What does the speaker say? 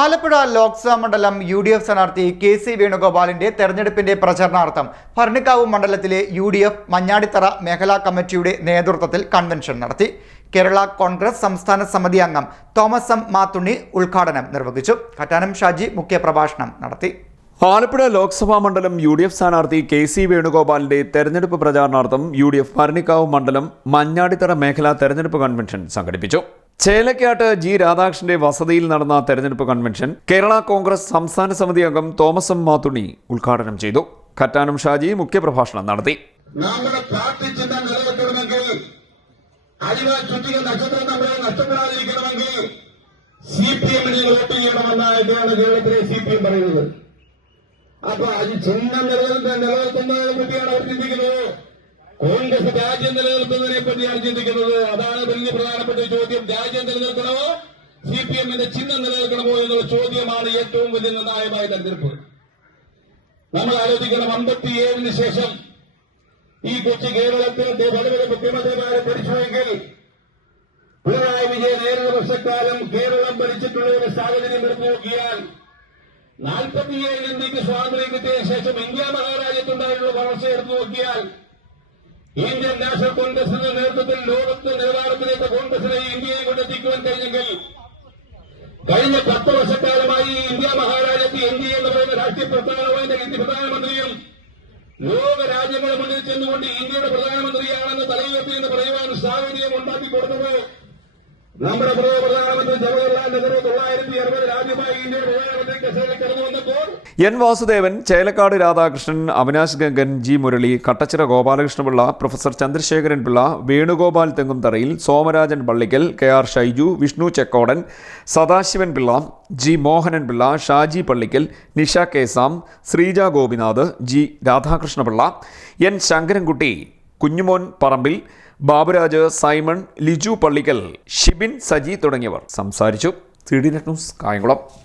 ആലപ്പുഴ ലോക്സഭാ മണ്ഡലം U D F സ്ഥാനാർത്ഥി K C വേണുഗോപാലിന്റെ തെരഞ്ഞെടുപ്പിന്റെ പ്രചരണാർത്ഥം ഭരണിക്കാവ് മണ്ഡലത്തിലെ യു ഡി എഫ് മഞ്ഞാടിത്തറ മേഖലാ കമ്മിറ്റിയുടെ നേതൃത്വത്തിൽ കൺവെൻഷൻ നടത്തി. കേരള കോൺഗ്രസ് സംസ്ഥാന സമിതി അംഗം തോമസ് എം മാത്തുണ്ണി ഉദ്ഘാടനം നിർവഹിച്ചു. കറ്റാനം ഷാജി മുഖ്യപ്രഭാഷണം നടത്തി. ആലപ്പുഴ ലോക്സഭാ മണ്ഡലം യു ഡി എഫ് സ്ഥാനാർത്ഥി കെ സി വേണുഗോപാലിന്റെ തെരഞ്ഞെടുപ്പ് പ്രചാരണാർത്ഥം യു ഡി എഫ് ഭരണിക്കാവ് മണ്ഡലം മഞ്ഞാടിത്തറ മേഖലാ തെരഞ്ഞെടുപ്പ് കൺവെൻഷൻ സംഘടിപ്പിച്ചു. ചേലക്കാട്ട് ജി രാധാകൃഷ്ണന്റെ വസതിയിൽ നടന്ന തെരഞ്ഞെടുപ്പ് കൺവെൻഷൻ കേരള കോൺഗ്രസ് സംസ്ഥാന സമിതി അംഗം തോമസ് എം മാത്തുണി ഉദ്ഘാടനം ചെയ്തു. കറ്റാനം ഷാജി മുഖ്യപ്രഭാഷണം നടത്തി. അപ്പൊ അത് ചിഹ്നം നിലനിൽക്കുന്ന നിലനിർത്തുന്നതിനെ കുട്ടിയാണ് അവർ ചിന്തിക്കുന്നത്. കോൺഗ്രസ് രാജ്യം നിലനിർത്തുന്നതിനെ പറ്റിയാണ് ചിന്തിക്കുന്നത്. അതാണ് വലിയ പ്രധാനപ്പെട്ട ചോദ്യം. രാജ്യം നിലനിൽക്കണമോ സി പി എമ്മിന്റെ ചിഹ്നം നിലനിൽക്കണമോ എന്നുള്ള ചോദ്യമാണ് ഏറ്റവും വലിയ നിർണായകമായ തെരഞ്ഞെടുപ്പ്. നമ്മൾ ആലോചിക്കണം അമ്പത്തിയേഴിന് ശേഷം ഈ കൊച്ചു കേരളത്തിൽ പല മുഖ്യമന്ത്രിമാരെ ഭരിച്ചുവെങ്കിൽ പിണറായി വിജയൻ ഏഴര വർഷക്കാലം കേരളം ഭരിച്ചിട്ടുള്ള ഒരു സാഹചര്യം എടുത്തു നോക്കിയാൽ നാൽപ്പത്തിയേഴ് ഇന്ത്യയ്ക്ക് സ്വാതന്ത്ര്യം കിട്ടിയ ശേഷം ഇന്ത്യ മഹാരാജ്യത്തുണ്ടായിട്ടുള്ള വളർച്ച എടുത്തു നോക്കിയാൽ ഇന്ത്യൻ നാഷണൽ കോൺഗ്രസിന്റെ നേതൃത്വത്തിൽ ലോകത്ത് നിലവാരത്തിലേക്ക് കോൺഗ്രസിനെ ഇന്ത്യയെ കൊണ്ടെത്തിക്കുവാൻ കഴിഞ്ഞെങ്കിൽ കഴിഞ്ഞ പത്ത് വർഷക്കാലമായി ഇന്ത്യ മഹാരാജ്യത്ത് എൻ ഡി എന്ന് പറയുന്ന രാഷ്ട്രീയ പ്രസ്ഥാനവും ഇന്ത്യ പ്രധാനമന്ത്രിയും ലോക രാജ്യങ്ങളുടെ മുന്നിൽ ചെന്നുകൊണ്ട് ഇന്ത്യയുടെ പ്രധാനമന്ത്രിയാണെന്ന് തലയുയർത്തി എന്ന് പറയുവാൻ സാഹചര്യം ഉണ്ടാക്കി കൊടുത്തത് നമ്മുടെ പ്രിയ പ്രധാനമന്ത്രി ജവഹർലാൽ നെഹ്റു തൊള്ളായിരത്തി അറുപതിൽ ആദ്യമായി ഇന്ത്യയുടെ പ്രധാനമന്ത്രി കസേരയിൽ കടന്നു വന്നപ്പോൾ N Vasudevan Chelakkad Radhakrishnan Avinash Gangan G Murali Kattachira Gopalakrishna Pillai professor Chandrasekharan Pillai Venugopal Thengumtharayil Somarajan Pallickal K R Shaiju Vishnu Chekkodan Sadasivan Pillai G Mohanan Pillai Shaji Pallickal Nisha കേസാം Sreeja Gopinath G Radhakrishna Pillai N Sankarankutty Kunjumon Parambil Baburaj Simon Liju Pallickal Shibin Saji തുടങ്ങിയവർ സംസാരിച്ചു. C D net news Kayamkulam.